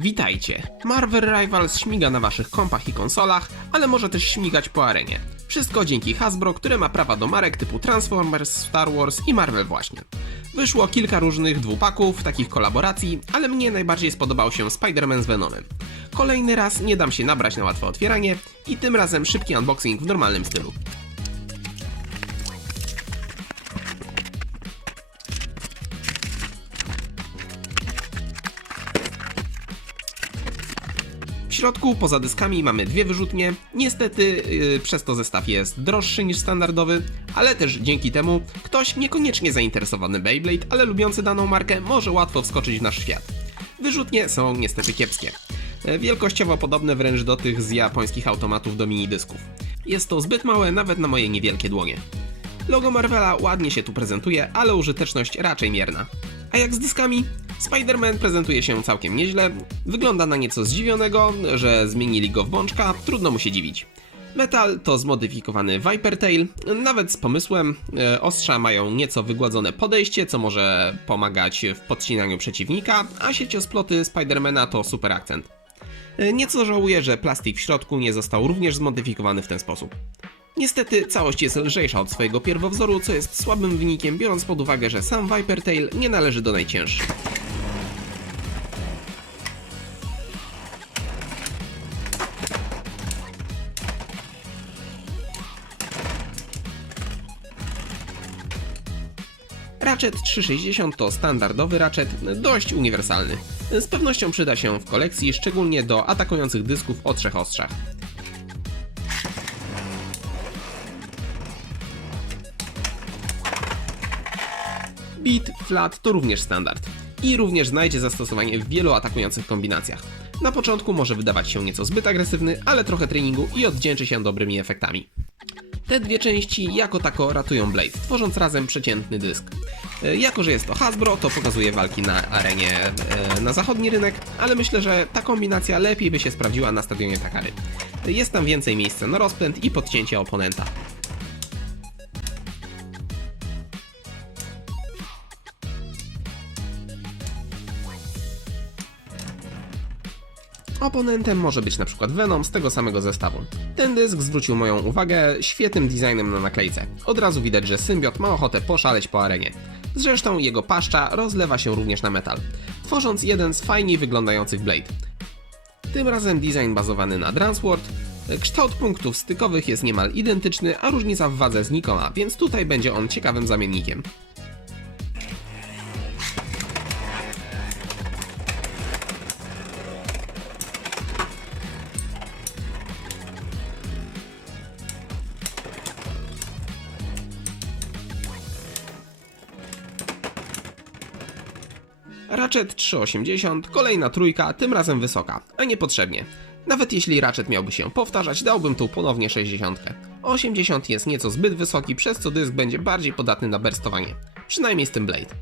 Witajcie! Marvel Rivals śmiga na waszych kompach i konsolach, ale może też śmigać po arenie. Wszystko dzięki Hasbro, które ma prawa do marek typu Transformers, Star Wars i Marvel właśnie. Wyszło kilka różnych dwupaków, takich kolaboracji, ale mnie najbardziej spodobał się Spider-Man z Venomem. Kolejny raz nie dam się nabrać na łatwe otwieranie i tym razem szybki unboxing w normalnym stylu. Środku, poza dyskami, mamy dwie wyrzutnie. Niestety, yy, przez to zestaw jest droższy niż standardowy, ale też dzięki temu ktoś niekoniecznie zainteresowany Beyblade, ale lubiący daną markę, może łatwo wskoczyć w nasz świat. Wyrzutnie są niestety kiepskie. E, Wielkościowo podobne wręcz do tych z japońskich automatów do minidysków. Jest to zbyt małe nawet na moje niewielkie dłonie. Logo Marvela ładnie się tu prezentuje, ale użyteczność raczej mierna. A jak z dyskami? Spider-Man prezentuje się całkiem nieźle, wygląda na nieco zdziwionego, że zmienili go w bączka, trudno mu się dziwić. Metal to zmodyfikowany Viper Tail, nawet z pomysłem, e, ostrza mają nieco wygładzone podejście, co może pomagać w podcinaniu przeciwnika, a sieciosploty Spidermana to super akcent. E, Nieco żałuję, że plastik w środku nie został również zmodyfikowany w ten sposób. Niestety całość jest lżejsza od swojego pierwowzoru, co jest słabym wynikiem biorąc pod uwagę, że sam Viper Tail nie należy do najcięższych. Ratchet 360 to standardowy ratchet, dość uniwersalny. Z pewnością przyda się w kolekcji, szczególnie do atakujących dysków o trzech ostrzach. Beat Flat to również standard i również znajdzie zastosowanie w wielu atakujących kombinacjach. Na początku może wydawać się nieco zbyt agresywny, ale trochę treningu i oddzięczy się dobrymi efektami. Te dwie części jako tako ratują Blade, tworząc razem przeciętny dysk. E, Jako, że jest to Hasbro, to pokazuje walki na arenie e, na zachodni rynek, ale myślę, że ta kombinacja lepiej by się sprawdziła na stadionie Takary. Jest tam więcej miejsca na rozpęd i podcięcie oponenta. Oponentem może być przykład Venom z tego samego zestawu. Ten dysk zwrócił moją uwagę świetnym designem na naklejce. Od razu widać, że symbiot ma ochotę poszaleć po arenie. Zresztą jego paszcza rozlewa się również na metal, tworząc jeden z fajniej wyglądających Blade. Tym razem design bazowany na Dransword. Kształt punktów stykowych jest niemal identyczny, a różnica w wadze znikoma, więc tutaj będzie on ciekawym zamiennikiem. Ratchet 380, kolejna trójka, tym razem wysoka, a niepotrzebnie. Nawet jeśli Ratchet miałby się powtarzać, dałbym tu ponownie 60. 80 jest nieco zbyt wysoki, przez co dysk będzie bardziej podatny na burstowanie. Przynajmniej z tym Blade.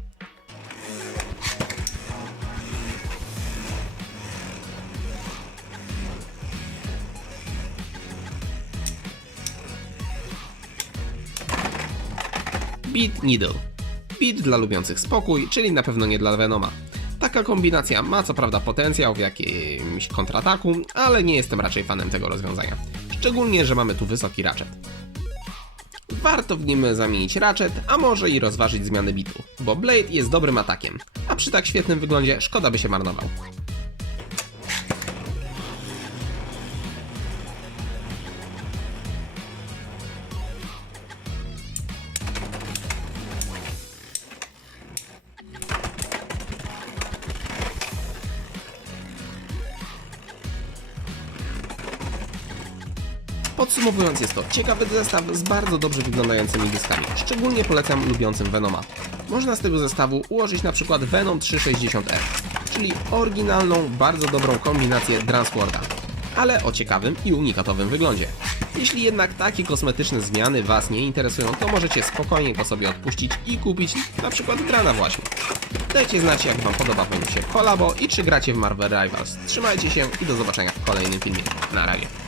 Beat Needle. Beat dla lubiących spokój, czyli na pewno nie dla Venoma. Taka kombinacja ma co prawda potencjał w jakimś kontrataku, ale nie jestem raczej fanem tego rozwiązania. Szczególnie, że mamy tu wysoki ratchet. Warto w nim zamienić ratchet, a może i rozważyć zmianę bitu, bo Blade jest dobrym atakiem, a przy tak świetnym wyglądzie szkoda by się marnował. Podsumowując, jest to ciekawy zestaw z bardzo dobrze wyglądającymi dyskami. Szczególnie polecam lubiącym Venoma. Można z tego zestawu ułożyć na przykład Venom 360R, czyli oryginalną, bardzo dobrą kombinację Transworda, ale o ciekawym i unikatowym wyglądzie. Jeśli jednak takie kosmetyczne zmiany Was nie interesują, to możecie spokojnie go sobie odpuścić i kupić na przykład Grana właśnie. Dajcie znać jak Wam podoba się kolabo i czy gracie w Marvel Rivals. Trzymajcie się i do zobaczenia w kolejnym filmie. Na razie.